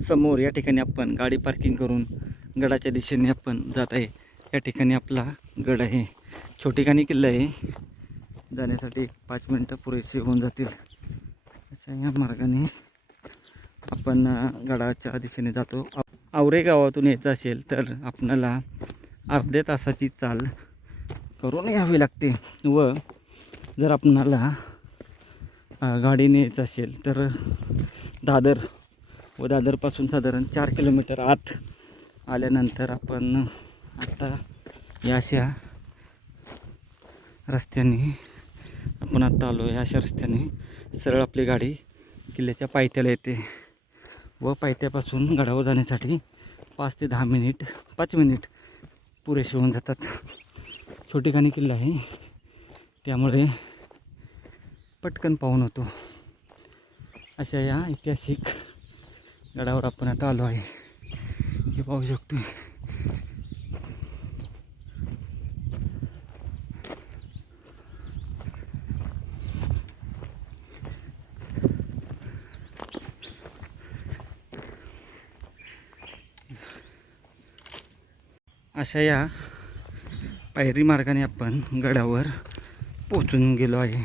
समोर या ठिकाणी आपण गाडी पार्किंग करून गडाच्या दिशेने आपण जात आहे. या ठिकाणी आपला गड आहे. छोटीखानी किल्ला आहे. जाण्यासाठी पाच मिनटं पुरेसे होऊन जातील. अशा या मार्गाने आपण गडाच्या दिशेने जातो. आवरे गावातून यायचं असेल तर आपणाला अर्ध्या तासाची चाल करून घ्यावी लागते. व जर आपणाला गाडीने यायचं असेल तर दादर व दादरपासून साधारण चार किलोमीटर आत आल्यानंतर आपण आता या अशा रस्त्याने आपण आत्ता आलो या अशा रस्त्याने सरळ आपली गाडी किल्ल्याच्या पायथ्याला येते व पायथ्यापासून गडावर जाण्यासाठी पाच ते दहा मिनिट पाच मिनिट पुरेसे होऊन जातात. छोटेखानी किल्ला आहे. त्यामुळे पटकन पाहून होतो. अशा या ऐतिहासिक गडावर आपण आता आलो आहे. हे पाहू शकतो अशा या पायरी मार्गाने आपण गडावर पोचून गेलो आहे.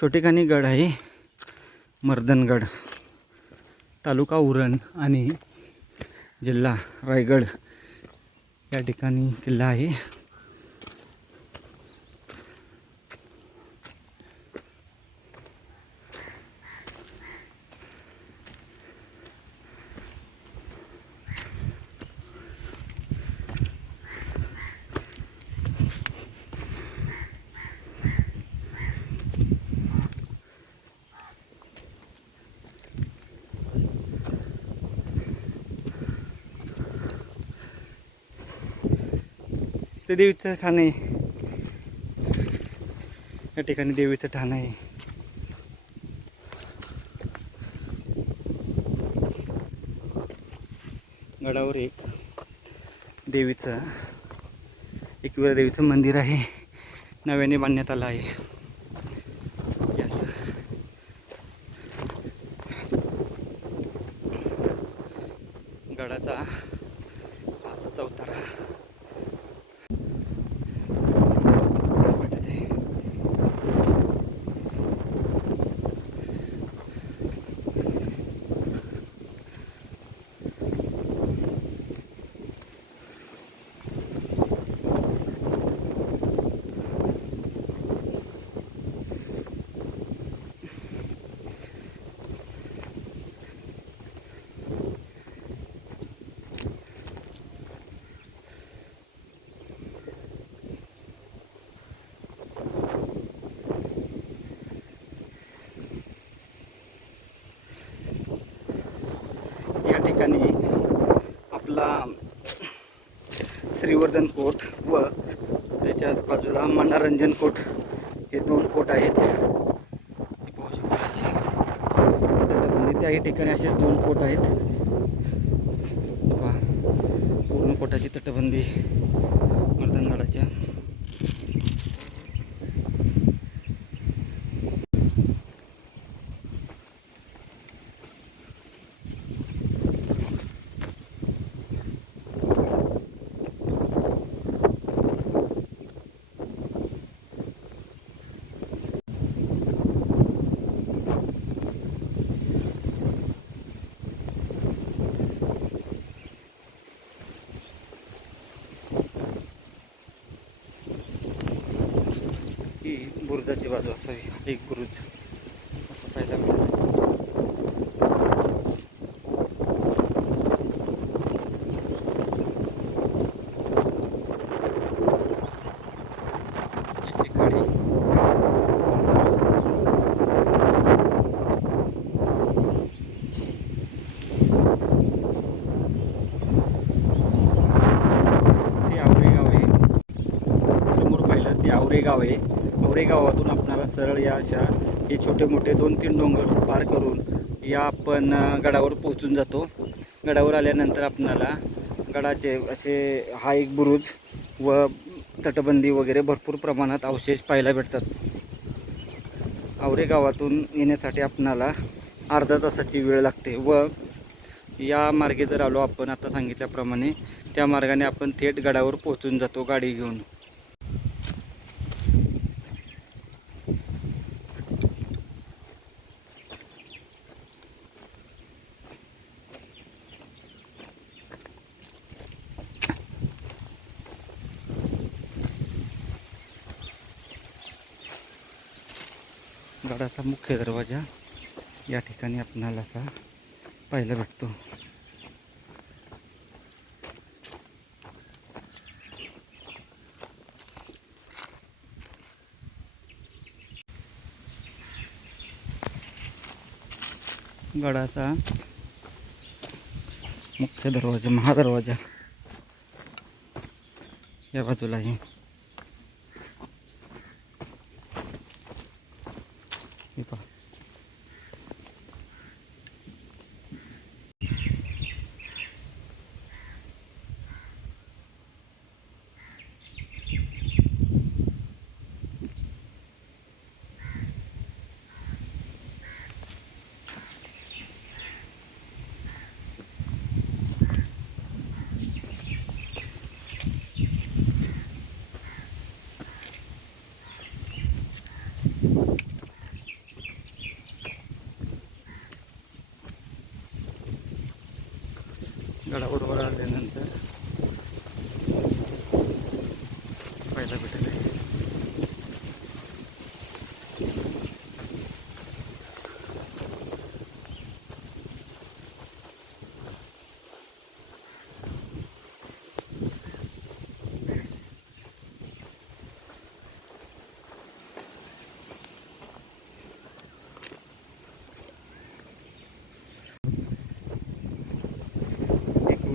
छोटेखानी गड आहे मर्दनगड. तालुका उरण आणि जिल्हा रायगड या ठिकाणी किल्ला आहे. ते देवीचं ठाण आहे. या ठिकाणी देवीचं ठाण आहे. गडावर एक देवीचं एकविरा देवीचं मंदिर आहे. नव्याने बांधण्यात आलं आहे. गडाचा असा चौतारा ठिकाणी आपला श्रीवर्धन कोट व त्याच्या बाजूला मनोरंजन कोट हे दोन कोट आहेत. हे पाहू शकता तटबंदी त्याही ठिकाणी असे दोन कोट आहेत. पूर्ण कोटाची तटबंदी मर्दनगडाच्या ही बुरुजाची बाजू असावी. एक बुरुज. असं पाहायला मिळतं. अशी खाडी गाव आहे. समोर गावातून आपणाला सरळ या अशा हे छोटे मोठे दोन तीन डोंगर पार करून या आपण गडावर पोहोचून जातो. गडावर आल्यानंतर आपणाला गडाचे असे हा एक बुरुज व तटबंदी वगैरे भरपूर प्रमाणात अवशेष पाहायला भेटतात. आवरे गावातून येण्यासाठी आपणाला अर्धा तासाची वेळ लागते व या मार्गे जर आलो आपण आता सांगितल्याप्रमाणे त्या मार्गाने आपण थेट गडावर पोहोचून जातो गाडी घेऊन गडाचा मुख्य दरवाजा या ठिकाणी आपणाला असा पाहायला भेटतो. गडाचा मुख्य दरवाजा महादरवाजा या बाजूला आहे हे पहा गडाबरोबर आल्यानंतर पाहायला भेटेल आहे.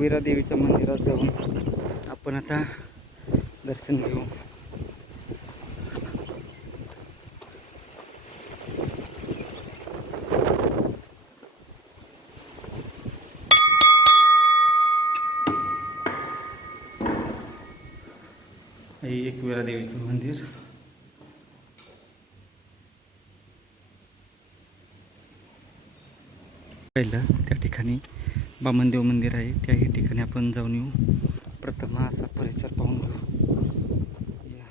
एक देवीच्या मंदिरात जाऊन आपण आता दर्शन घेऊ. हे एक देवीचं मंदिर. पहिलं त्या ठिकाणी बामनदेव मंदिर आहे. त्याही ठिकाणी आपण जाऊन येऊ. प्रथम हा असा परिसर पाहून घेऊ. या.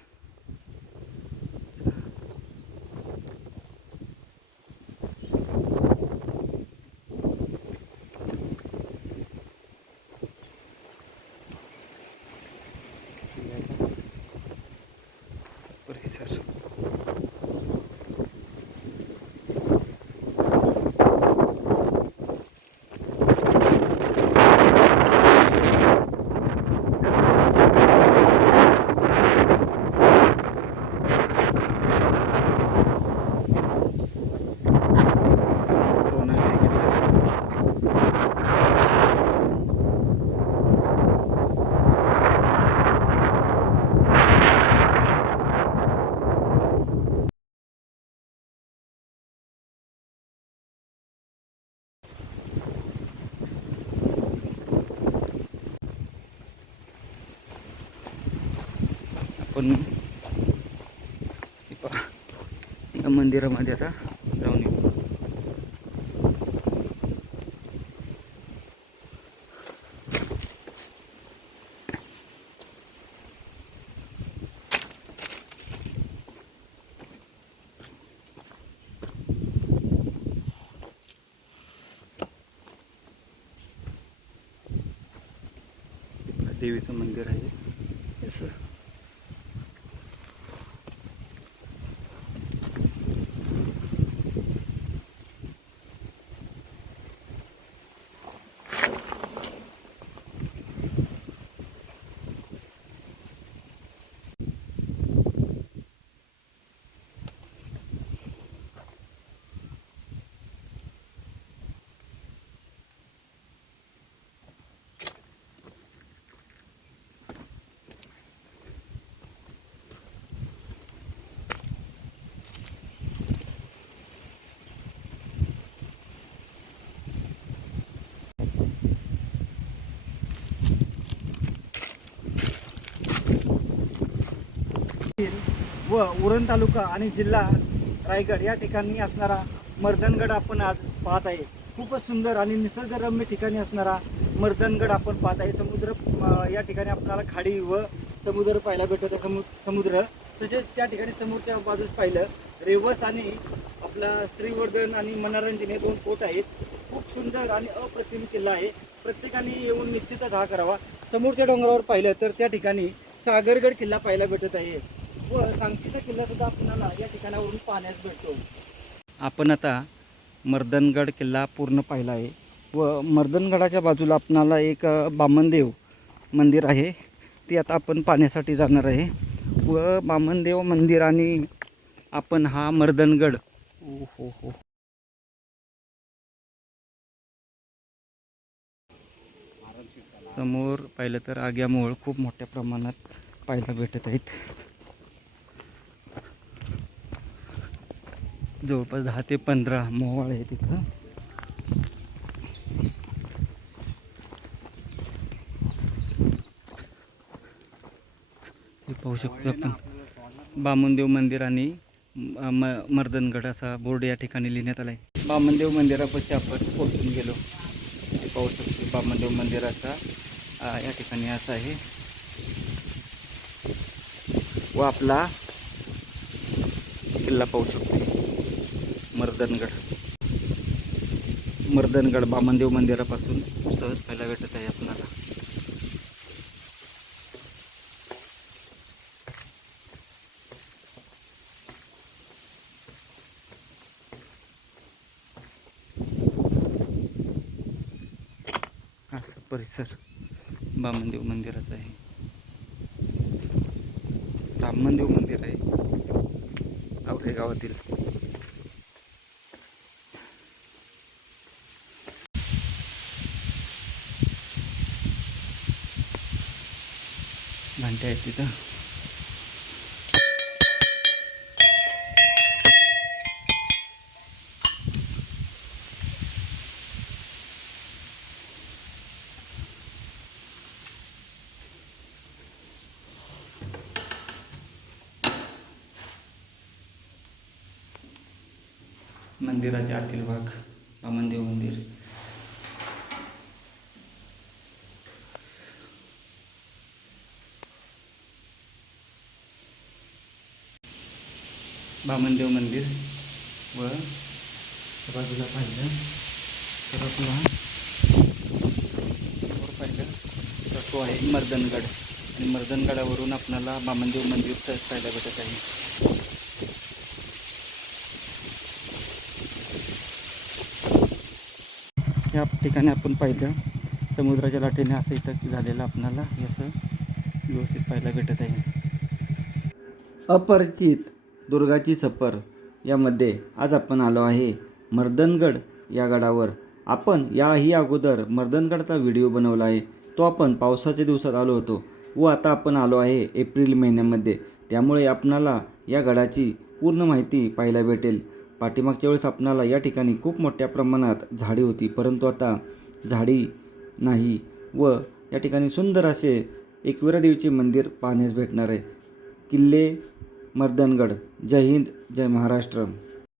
परिसर समोर लोणावळा किल्ला. आपण हे पहा, या मंदिरामध्ये आता जाऊन येऊ देवीचं मंदिर आहे असं व उरण तालुका आणि जिल्हा रायगड या ठिकाणी असणारा मर्दनगड आपण आज पाहत आहे. खूपच सुंदर आणि निसर्गरम्य ठिकाणी असणारा मर्दनगड आपण पाहत आहे. समुद्र या ठिकाणी आपल्याला खाडी व समुद्र पाहायला भेटत. आहे समु समुद्र तसेच त्या ठिकाणी समोरच्या बाजूस पाहिलं रेवस आणि आपला श्रीवर्धन आणि मनोरंजन हे दोन कोट आहेत. खूप सुंदर आणि अप्रतिम किल्ला आहे. प्रत्येकाने येऊन निश्चितच हा करावा. समोरच्या डोंगरावर पाहिलं तर त्या ठिकाणी सागरगड किल्ला पाहायला भेटत आहे. व सांगशीचा किल्ला सुद्धा आपल्याला या ठिकाणावरून पाहण्यास भेटतो? आपण आता मर्दनगड किल्ला पूर्ण पाहिला आहे. व मर्दनगडाच्या बाजूला आपणाला एक बामनदेव मंदिर आहे. ती आता आपण पाहण्यासाठी जाणार आहे. व बामनदेव मंदिर आणि आपण हा मर्दनगड ओ हो हो. समोर पाहिलं तर आग्यामोळ खूप मोठ्या प्रमाणात पाहायला भेटत आहेत. जवळपास दहा ते पंधरा मोवाळ आहे तिथं. हे पाहू शकतो आपण. बामनदेव मंदिर आणि म- मर्दनगड असा बोर्ड या ठिकाणी लिहिण्यात आला आहे बामनदेव मंदिरापाशी आपण पोहोचून गेलो. हे पाहू शकतो बामनदेव मंदिराचा या ठिकाणी असा आहे. व आपला किल्ला पाहू शकतो. मर्दनगड. मर्दनगड बामनदेव मंदिरापासून सहज पाहायला भेटत आहे आपल्याला. असा परिसर. बामनदेव मंदिराचा आहे. राममंदेव मंदिर आहे. आवळे गावातील. घंटे आहेत तिथं. मंदिराच्या आतील भाग मंदिर मंदिर. वामनदेव मंदिर व बाजूला पाहिलं तर आपला पाहिलं तर तो आहे मर्दनगड आणि मर्दनगडावरून आपणाला बामनदेव मंदिर सहज पाहायला भेटत आहे या ठिकाणी आपण पाहिलं समुद्राच्या लाटेने असं इथं झालेलं आपणाला हे असं व्यवस्थित पाहायला भेटत आहे. अपरिचित. दुर्गाची सफर यामध्ये आज आपण आलो आहे. मर्दनगड या गडावर. आपण याही अगोदर मर्दनगडचा व्हिडिओ बनवला आहे. तो आपण पावसाच्या दिवसात आलो होतो व आता आपण आलो आहे एप्रिल महिन्यामध्ये. त्यामुळे आपणाला या गडाची पूर्ण माहिती पाहायला भेटेल. पाठीमागच्या वेळेस आपणाला या ठिकाणी खूप मोठ्या प्रमाणात झाडी होती. परंतु आता झाडी नाही व या ठिकाणी सुंदर असे एकविरा देवीचे मंदिर पाहण्यास भेटणार आहे. किल्ले मर्दनगड. जय हिंद जय महाराष्ट्र.